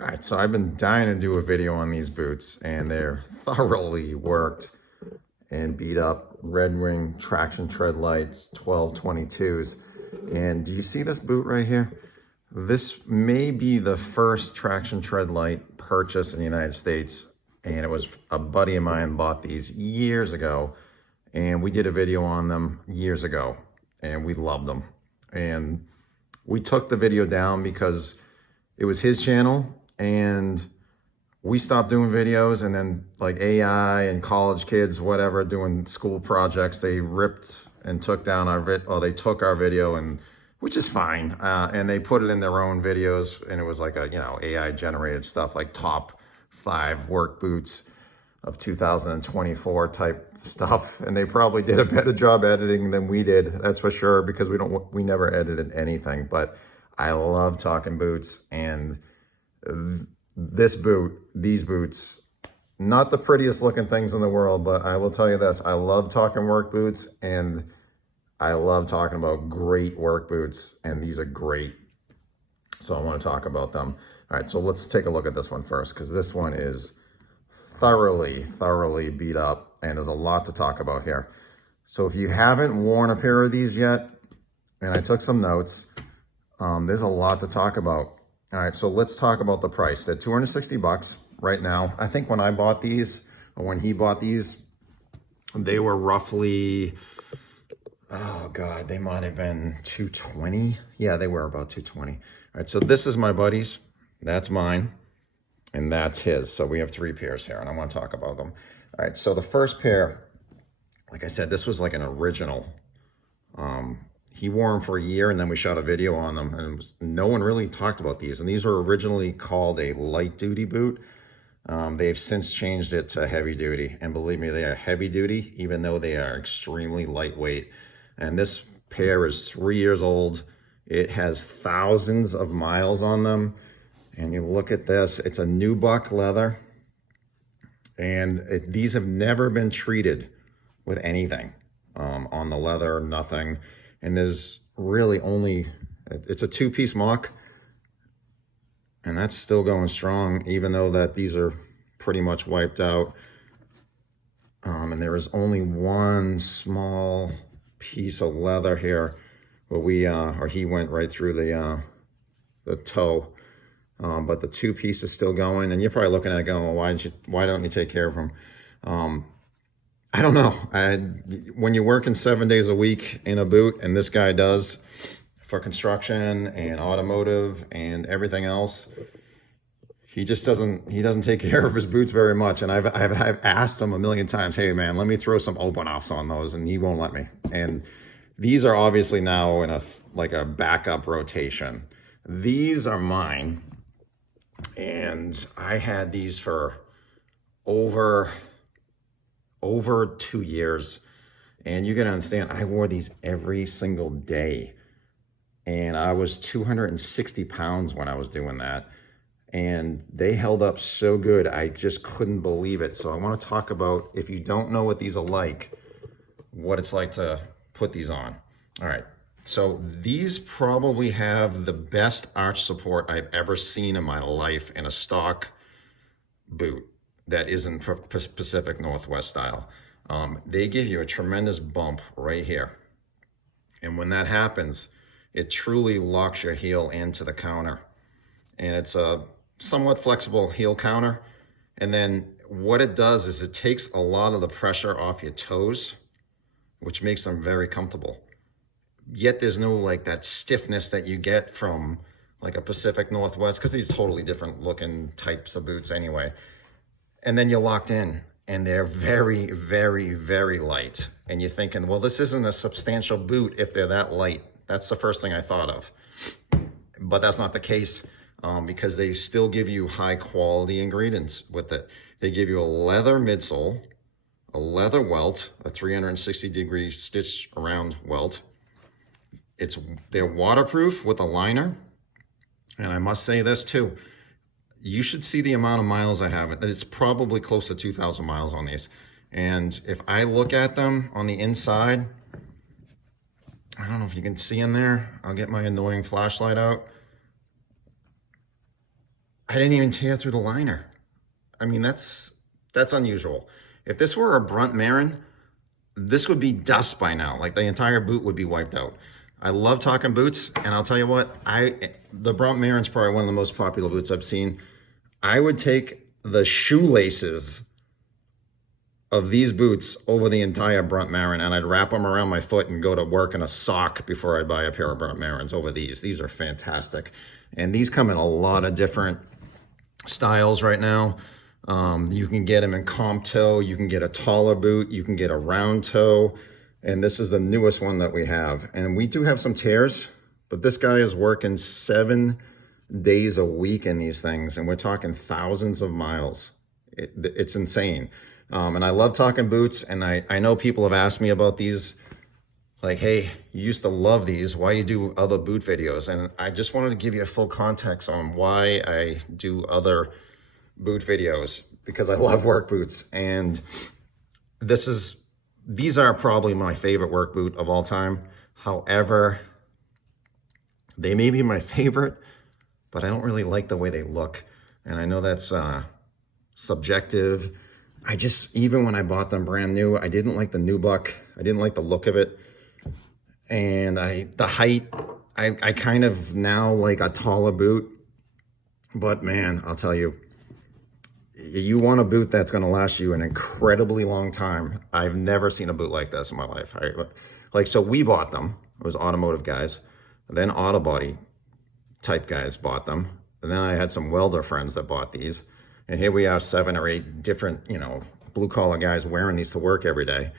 All right, so I've been dying to do a video on these boots, and they're thoroughly worked and beat up Red Wing traction tread lights 1222s. And do you see this boot right here? This may be the first traction tread light purchased in the United States, and it was a buddy of mine bought these years ago, and we did a video on them years ago, and we loved them. And we took the video down because it was his channel, and we stopped doing videos, and then like AI and college kids, whatever, doing school projects, they ripped and took down our they took our video, and which is fine. And they put it in their own videos, and it was like a, AI generated stuff like top 5 work boots of 2024 type stuff. And they probably did a better job editing than we did. That's for sure, because we never edited anything. But I love talking boots, and these boots, not the prettiest looking things in the world, but I will tell you this, I love talking work boots, and I love talking about great work boots, and these are great. So I want to talk about them. All right, so let's take a look at this one first, because this one is thoroughly beat up, and there's a lot to talk about here. So if you haven't worn a pair of these yet, and I took some notes, there's a lot to talk about. All right, so let's talk about the price. They're 260 bucks right now. I think when I bought these, or when he bought these, they were roughly, oh God, they might have been 220. Yeah, they were about 220. All right, so this is my buddy's, that's mine, and that's his. So we have 3 pairs here, and I want to talk about them. All right, so the first pair, like I said, this was like an original. He wore them for a year, and then we shot a video on them, and no one really talked about these. And these were originally called a light duty boot. They've since changed it to heavy duty, and believe me, they are heavy duty, even though they are extremely lightweight. And this pair is 3 years old. It has thousands of miles on them. And you look at this, it's a nubuck leather, and these have never been treated with anything on the leather, nothing. And there's really only, it's a 2-piece mock, and that's still going strong, even though that these are pretty much wiped out. And there is only one small piece of leather here where he went right through the toe. But the 2-piece is still going, and you're probably looking at it going, well, why don't you take care of them? I don't know. When you're working 7 days a week in a boot, and this guy does for construction and automotive and everything else, he just doesn't take care of his boots very much. And I've asked him a million times, hey man, let me throw some open offs on those, and he won't let me. And these are obviously now in like a backup rotation. These are mine, and I had these for over 2 years, and you gotta understand, I wore these every single day, and I was 260 pounds when I was doing that, and they held up so good, I just couldn't believe it. So I want to talk about, if you don't know what these are like, what it's like to put these on. All right, so these probably have the best arch support I've ever seen in my life in a stock boot that isn't Pacific Northwest style. They give you a tremendous bump right here. And when that happens, it truly locks your heel into the counter. And it's a somewhat flexible heel counter. And then what it does is it takes a lot of the pressure off your toes, which makes them very comfortable. Yet there's no like that stiffness that you get from like a Pacific Northwest, because these are totally different looking types of boots anyway. And then you're locked in, and they're very light. And you're thinking, well, this isn't a substantial boot if they're that light. That's the first thing I thought of. But that's not the case, because they still give you high quality ingredients with it. They give you a leather midsole, a leather welt, a 360-degree stitch around welt. They're waterproof with a liner. And I must say this too, you should see the amount of miles I have. It's probably close to 2,000 miles on these. And if I look at them on the inside, I don't know if you can see in there. I'll get my annoying flashlight out. I didn't even tear through the liner. I mean, that's unusual. If this were a Brunt Marin, this would be dust by now. Like the entire boot would be wiped out. I love talking boots, and I'll tell you what, the Brunt Marin's probably one of the most popular boots I've seen. I would take the shoelaces of these boots over the entire Brunt Marin, and I'd wrap them around my foot and go to work in a sock before I'd buy a pair of Brunt Marins over these. These are fantastic. And these come in a lot of different styles right now. You can get them in comp toe, you can get a taller boot, you can get a round toe, and this is the newest one that we have. And we do have some tears, but this guy is working 7 days a week in these things, and we're talking thousands of miles. It's insane. And I love talking boots, and I know people have asked me about these, like, hey, you used to love these, why you do other boot videos? And I just wanted to give you a full context on why I do other boot videos, because I love work boots. And these are probably my favorite work boot of all time. However, they may be my favorite, but I don't really like the way they look. And I know that's subjective. Even when I bought them brand new, I didn't like the nubuck. I didn't like the look of it. And the height, I kind of now like a taller boot. But man, I'll tell you, you want a boot that's going to last you an incredibly long time. I've never seen a boot like this in my life. So we bought them. It was automotive guys. Then auto body type guys bought them. And then I had some welder friends that bought these. And here we are, 7 or 8 different, blue collar guys wearing these to work every day.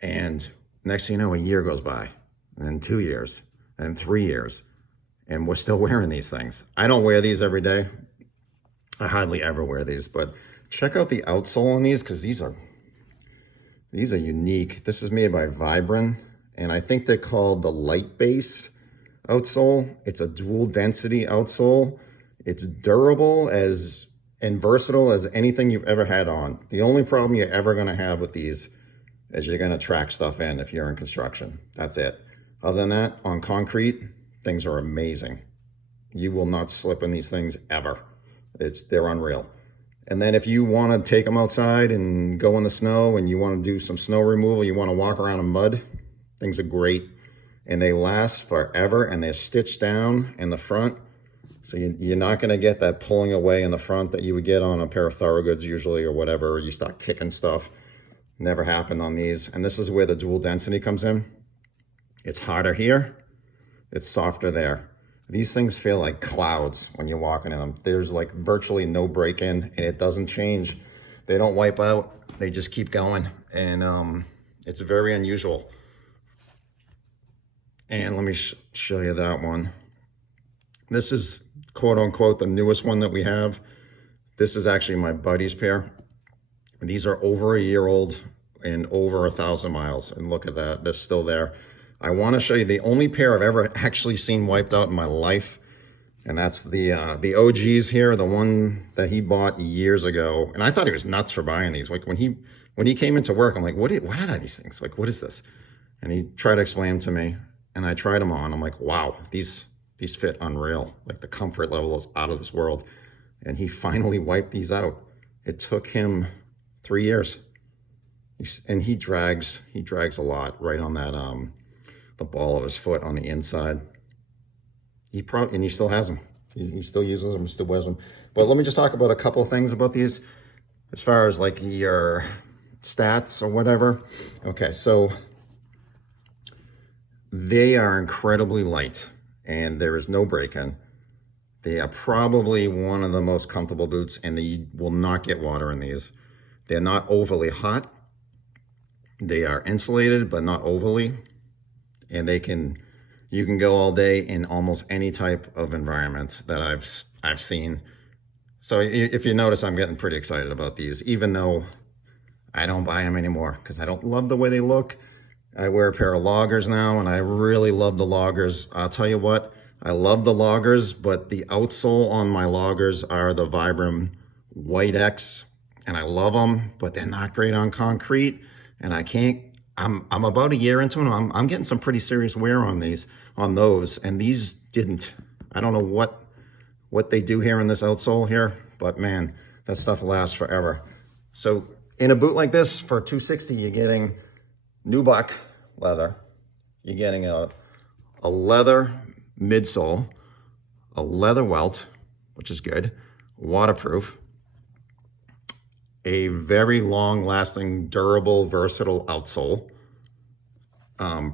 And next thing you know, a year goes by, and then 2 years, and 3 years, and we're still wearing these things. I don't wear these every day. I hardly ever wear these, but check out the outsole on these, because these are unique. This is made by Vibram, and I think they're called the light base outsole. It's a dual density outsole. It's durable and versatile as anything you've ever had on. The only problem you're ever gonna have with these is you're gonna track stuff in if you're in construction. That's it. Other than that, on concrete, things are amazing. You will not slip in these things ever. They're unreal. And then if you wanna take them outside and go in the snow and you wanna do some snow removal, you wanna walk around in mud, things are great. And they last forever, and they're stitched down in the front. So you're not going to get that pulling away in the front that you would get on a pair of Thorogoods usually, or whatever. You start kicking stuff. Never happened on these. And this is where the dual density comes in. It's harder here. It's softer there. These things feel like clouds when you're walking in them. There's like virtually no break-in, and it doesn't change. They don't wipe out. They just keep going. And it's very unusual. And let me show you that one. This is quote unquote the newest one that we have. This is actually my buddy's pair. These are over a year old and over 1,000 miles. And look at that, they're still there. I want to show you the only pair I've ever actually seen wiped out in my life. And that's the OGs here, the one that he bought years ago. And I thought he was nuts for buying these. Like when he came into work, I'm like, what are these things? Like, what is this? And he tried to explain them to me. And I tried them on. I'm like, wow, these fit unreal. Like the comfort level is out of this world. And he finally wiped these out. It took him 3 years. And he drags a lot right on that, the ball of his foot on the inside. And he still has them. He still uses them, still wears them. But let me just talk about a couple of things about these as far as like your stats or whatever. Okay, so they are incredibly light and there is no break-in. They are probably one of the most comfortable boots, and you will not get water in these. They're not overly hot. They are insulated, but not overly. And you can go all day in almost any type of environment that I've seen. So if you notice, I'm getting pretty excited about these, even though I don't buy them anymore because I don't love the way they look. I wear a pair of loggers now, and I really love the loggers. I'll tell you what, I love the loggers, but the outsole on my loggers are the Vibram White X, and I love them, but they're not great on concrete, and I'm about a year into them. I'm getting some pretty serious wear on those, and these didn't. I don't know what they do here in this outsole here, but man, that stuff lasts forever. So in a boot like this for $260, you're getting nubuck leather, you're getting a leather midsole, a leather welt, which is good, waterproof, a very long-lasting, durable, versatile outsole,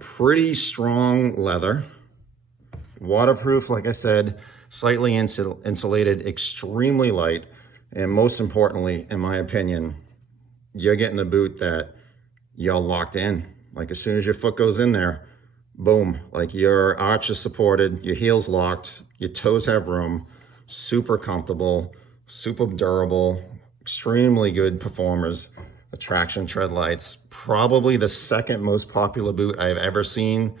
pretty strong leather, waterproof, like I said, slightly insulated, extremely light, and most importantly, in my opinion, you're getting a boot that you're locked in. Like as soon as your foot goes in there, boom, like your arch is supported, your heel's locked, your toes have room, super comfortable, super durable, extremely good performers. The traction Tred Lites, probably the second most popular boot I've ever seen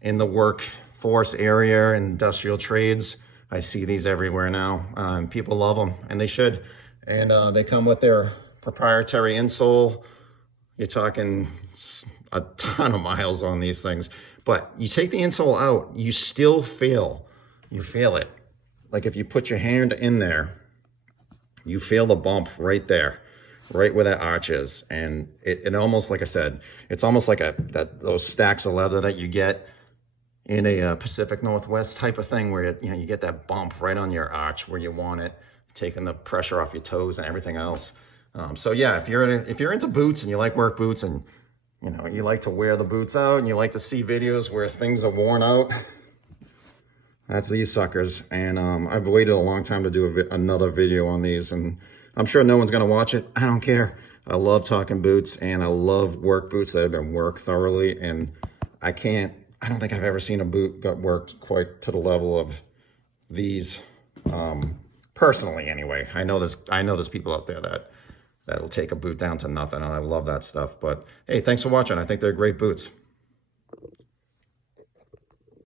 in the workforce area, industrial trades. I see these everywhere now. People love them, and they should. And they come with their proprietary insole. You're talking a ton of miles on these things. But you take the insole out, you still feel it. Like if you put your hand in there, you feel the bump right there, right where that arch is. And it almost, like I said, it's almost like those stacks of leather that you get in a Pacific Northwest type of thing, where you get that bump right on your arch where you want it, taking the pressure off your toes and everything else. So yeah, if you're into boots and you like work boots, and you like to wear the boots out, and you like to see videos where things are worn out, that's these suckers. And I've waited a long time to do another video on these, and I'm sure no one's gonna watch it. I don't care. I love talking boots, and I love work boots that have been worked thoroughly, and I don't think I've ever seen a boot that worked quite to the level of these, personally anyway. I know there's people out there that'll take a boot down to nothing, and I love that stuff. But hey, thanks for watching. I think they're great boots.